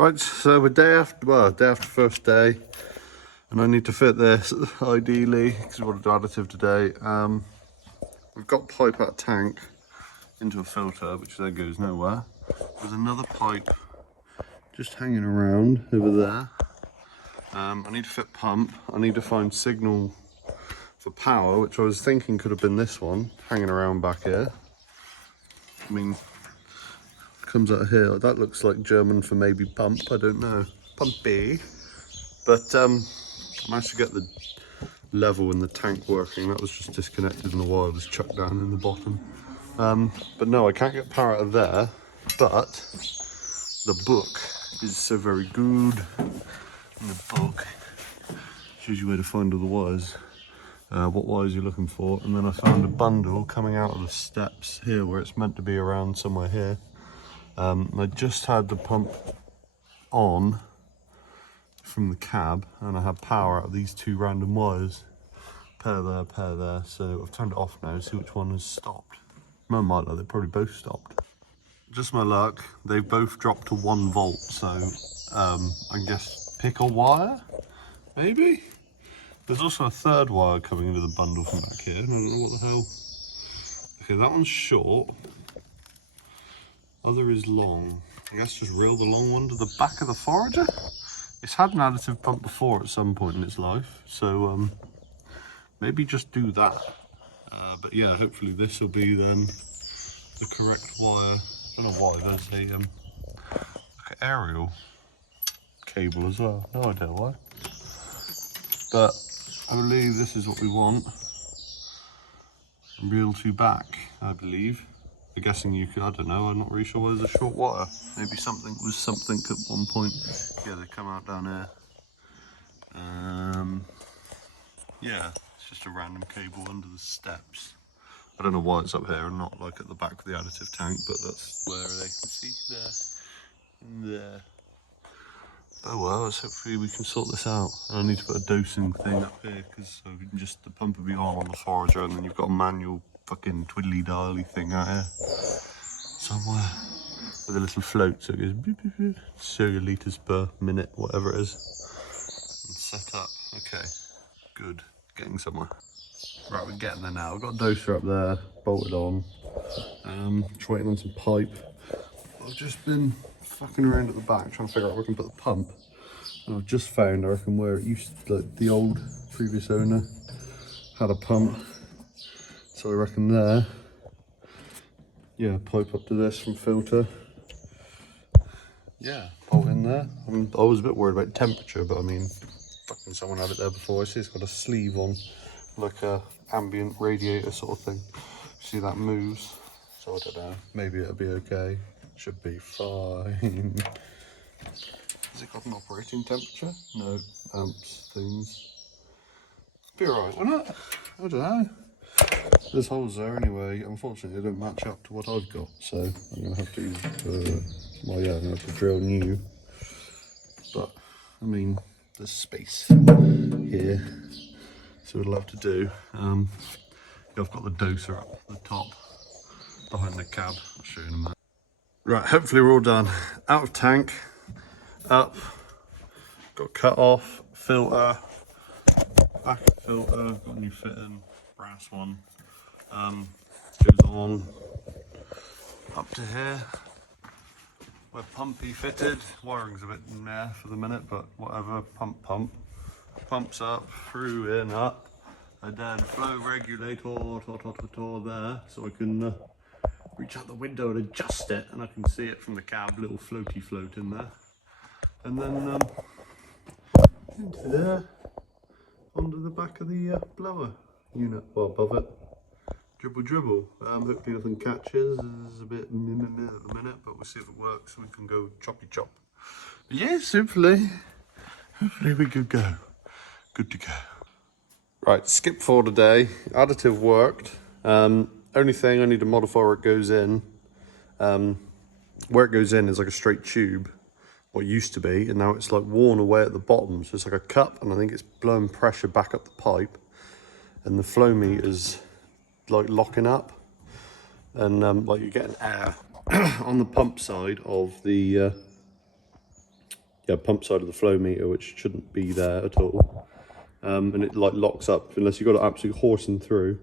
Right, so we're day after first day, and I need to fit this ideally because we want to do additive today. We've got pipe out of tank into a filter, which then goes nowhere. There's another pipe just hanging around over there. I need to fit pump. I need to find signal for power, which I was thinking could have been this one hanging around back here. I mean, comes out of here. That looks like German for maybe pump. I don't know, pumpy. But I managed to get the level in the tank working. That was just disconnected and the wire was chucked down in the bottom. But no, I can't get power out of there. But the book is so very good. And the book shows you where to find all the wires, what wires you're looking for. And then I found a bundle coming out of the steps here where it's meant to be around somewhere here. I just had the pump on from the cab and I had power out of these two random wires. Pair there. So I've turned it off now, see which one has stopped. No, might not, they probably both stopped. Just my luck, they've both dropped to 1 volt, so I guess pick a wire, maybe? There's also a third wire coming into the bundle from back here. I don't know what the hell. Okay, that one's short. Other is long. I guess just reel the long one to the back of the forager. It's had an additive pump before at some point in its life, so maybe just do that. But yeah, hopefully this will be then the correct wire. I don't know why, there's a like an aerial cable as well. No idea why. But I believe this is what we want. Reel to back, I believe. I'm guessing you could, I don't know, I'm not really sure why there's a short wire. Maybe something was something at one point. Yeah, they come out down here. Yeah, it's just a random cable under the steps. I don't know why it's up here and not like at the back of the additive tank, but that's where they can see there. Oh well, let's hopefully we can sort this out. And I need to put a dosing thing up here because so we can just, the pump will be on the forager and then you've got a manual fucking twiddly dially thing out here somewhere with a little float so it goes beep, beep, beep, 0 litres per minute, whatever it is. And set up. Okay, good, getting somewhere. Right, we're getting there now. I've got a doser up there, bolted on. Just waiting on some pipe. I've just been fucking around at the back trying to figure out where I can put the pump. And I've just found, I reckon, where it used to, like the old previous owner had a pump. So I reckon there. Yeah, pipe up to this from filter. Yeah, bolt in there. I was a bit worried about temperature, but I mean, fucking someone had it there before. I see it's got a sleeve on, like a ambient radiator sort of thing. See that moves, so I don't know, maybe it'll be okay. Should be fine. Has it got an operating temperature? No, amps, things. Be alright, won't it? I don't know. There's holes there anyway. Unfortunately, they don't match up to what I've got, so I'm gonna have to use, well, yeah, I'm gonna have to drill new. But I mean, there's space here, so what I'll have to do. I've got the doser up the top behind the cab. I'll show you in a minute. Right, hopefully we're all done. Out of tank, up, got cut off, filter, back of filter, got a new fitting, brass one. Goes on up to here. We're pumpy fitted. Wiring's a bit meh for the minute, but whatever. Pump. Pumps up, through in, up. And then flow regulator there, so I can reach out the window and adjust it, and I can see it from the cab, little floaty float in there. And then into there, onto the back of the blower unit, well above it. Dribble. Hopefully nothing catches. There's a bit at the minute, but we'll see if it works. We can go choppy chop. But yes, hopefully we could go. Good to go. Right, skip for today. Additive worked. Only thing I need to modify where it goes in. Where it goes in is like a straight tube, what used to be, and now it's like worn away at the bottom. So it's like a cup, and I think it's blowing pressure back up the pipe, and the flow meter's like locking up, and like you're getting air on the pump side of the pump side of the flow meter, which shouldn't be there at all. And it like locks up, unless you've got it absolutely horsing through,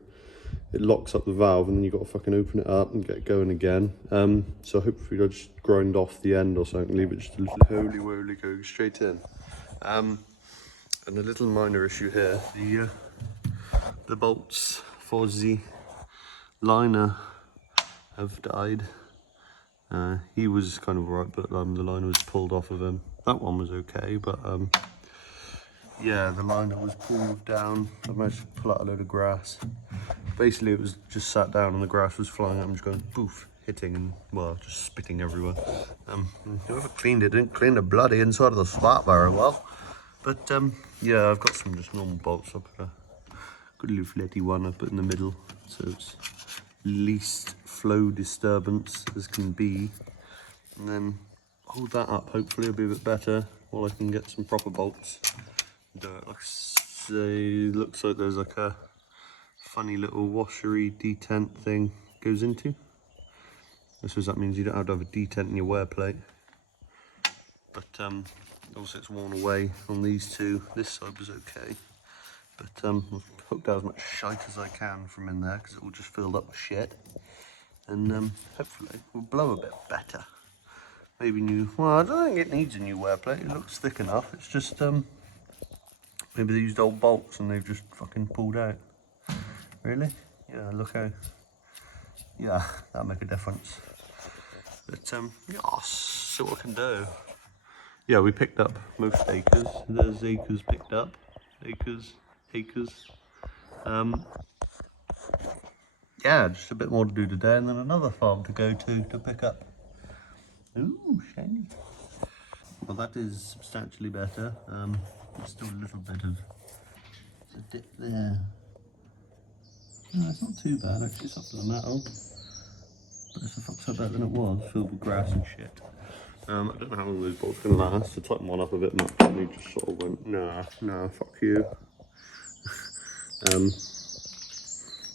it locks up the valve, and then you've got to fucking open it up and get it going again. So hopefully I'll just grind off the end or something, leave it just a little holy going straight in. And a little minor issue here, the bolts for the liner have died. He was kind of right, but the liner was pulled off of him. That one was okay, but yeah, the liner was pulled down. I managed to pull out a load of grass. Basically, it was just sat down and the grass was flying. I'm just going poof, hitting and, well, just spitting everywhere. Whoever cleaned it didn't clean the bloody inside of the spout very well. But yeah, I've got some just normal bolts. I'll put a good little flatty one up in the middle, so it's least flow disturbance as can be. And then hold that up. Hopefully, it'll be a bit better while I can get some proper bolts. Like say, looks like there's like a funny little washery detent thing goes into. I suppose that means you don't have to have a detent in your wear plate. But also it's worn away on these two. This side was okay. But I've hooked out as much shite as I can from in there because it all just filled up with shit. And hopefully it will blow a bit better. Maybe new, well, I don't think it needs a new wear plate. It looks thick enough. It's just maybe they used old bolts and they've just fucking pulled out. Really? Yeah, look how, yeah, that'll make a difference. But yeah, I'll see what I can do. Yeah, we picked up most acres. There's acres picked up. Acres. Yeah, just a bit more to do today and then another farm to go to pick up. Ooh, shiny. Well, that is substantially better. There's still a little bit of a dip there. No, it's not too bad actually, it's up to the metal. But it's a fuck so better than it was, filled with grass and shit. I don't know how long those bolts are going to last. To tighten one up a bit much, and he just sort of went, nah, fuck you.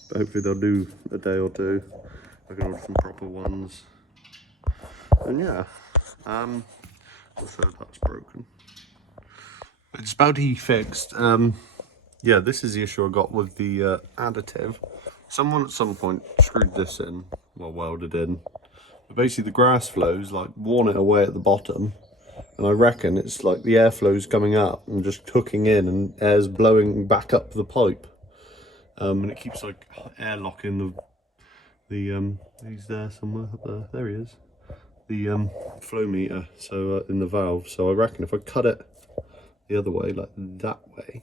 But hopefully they'll do a day or two. I can order some proper ones. And yeah, also that's broken. It's about to be fixed. Yeah, this is the issue I got with the additive. Someone at some point screwed this in, well, welded in. But basically the grass flow's like worn it away at the bottom. And I reckon it's like the airflow's coming up and just hooking in and air's blowing back up the pipe. And it keeps like airlocking the he's there somewhere up there. There he is. The flow meter, so in the valve. So I reckon if I cut it the other way, like that way,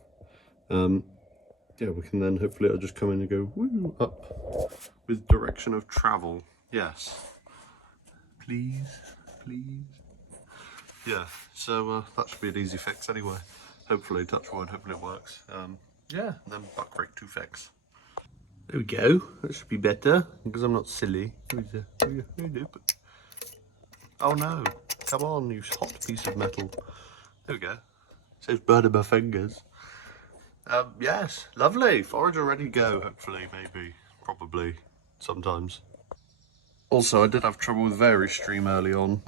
yeah, we can then hopefully it'll just come in and go woo, up with direction of travel. Yes, please. Yeah, so that should be an easy fix anyway. Hopefully, touch wood, hopefully it works. Yeah, and then buckrake to fix. There we go. That should be better because I'm not silly. Oh no! Come on, you hot piece of metal. There we go. Saves burning my fingers. Yes, lovely. Forager ready to go. Hopefully, maybe, probably, sometimes. Also, I did have trouble with Stream early on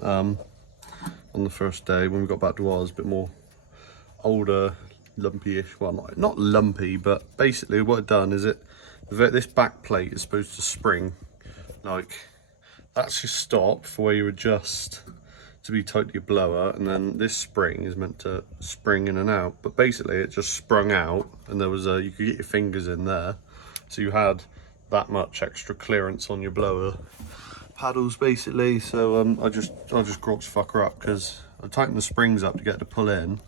the first day when we got back to ours. A bit more older, lumpy-ish. Well, not lumpy, but basically what I've done is this back plate is supposed to spring. Like, that's your stop for where you adjust to be tight to your blower, and then this spring is meant to spring in and out. But basically it just sprung out, and there was you could get your fingers in there, so you had that much extra clearance on your blower paddles basically. So I just groked the fucker up because I tightened the springs up to get it to pull in,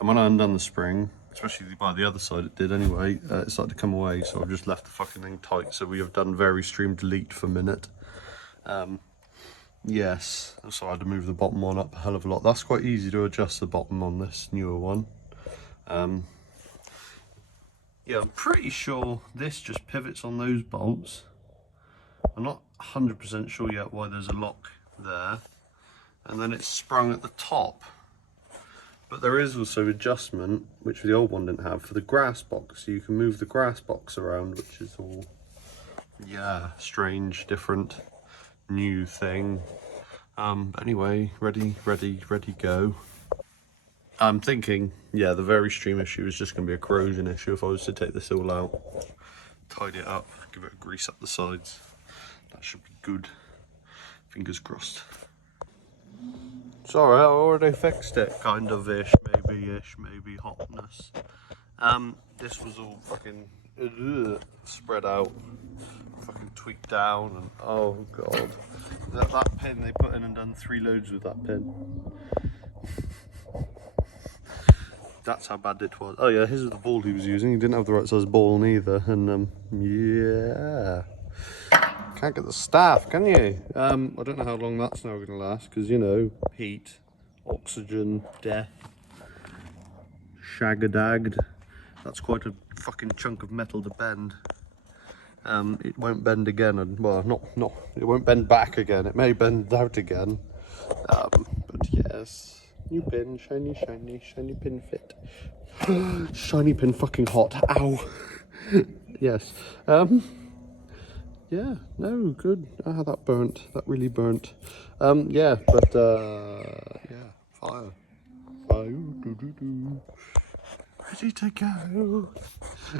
and when I undone the spring, especially by the other side it did anyway, it started to come away. So I've just left the fucking thing tight. So we have done stream delete for a minute. Yes, so I had to move the bottom one up a hell of a lot. That's quite easy to adjust the bottom on this newer one. Yeah, I'm pretty sure this just pivots on those bolts. I'm not 100% sure yet why there's a lock there. And then it's sprung at the top. But there is also adjustment, which the old one didn't have, for the grass box. So you can move the grass box around, which is all, yeah, strange, different, new thing. But anyway, ready, go. I'm thinking, yeah, the very stream issue is just going to be a corrosion issue. If I was to take this all out, tidy it up, give it a grease up the sides, that should be good. Fingers crossed. It's alright, I already fixed it, kind of ish, maybe hotness. This was all fucking spread out, fucking tweaked down, and oh god. That pin they put in and done 3 loads with that pin. That's how bad it was. Oh yeah, his was the ball he was using. He didn't have the right size ball neither, and yeah. Can't get the staff, can you? I don't know how long that's now going to last, because, you know, heat, oxygen, death, shagadagged. That's quite a fucking chunk of metal to bend. It won't bend again, and well, not. It won't bend back again. It may bend out again. But yes, new pin, shiny pin fit. Shiny pin, fucking hot. Ow. Yes. Yeah, no, good. Ah, that burnt. That really burnt. Yeah, but yeah, fire. Fire. Ready to go.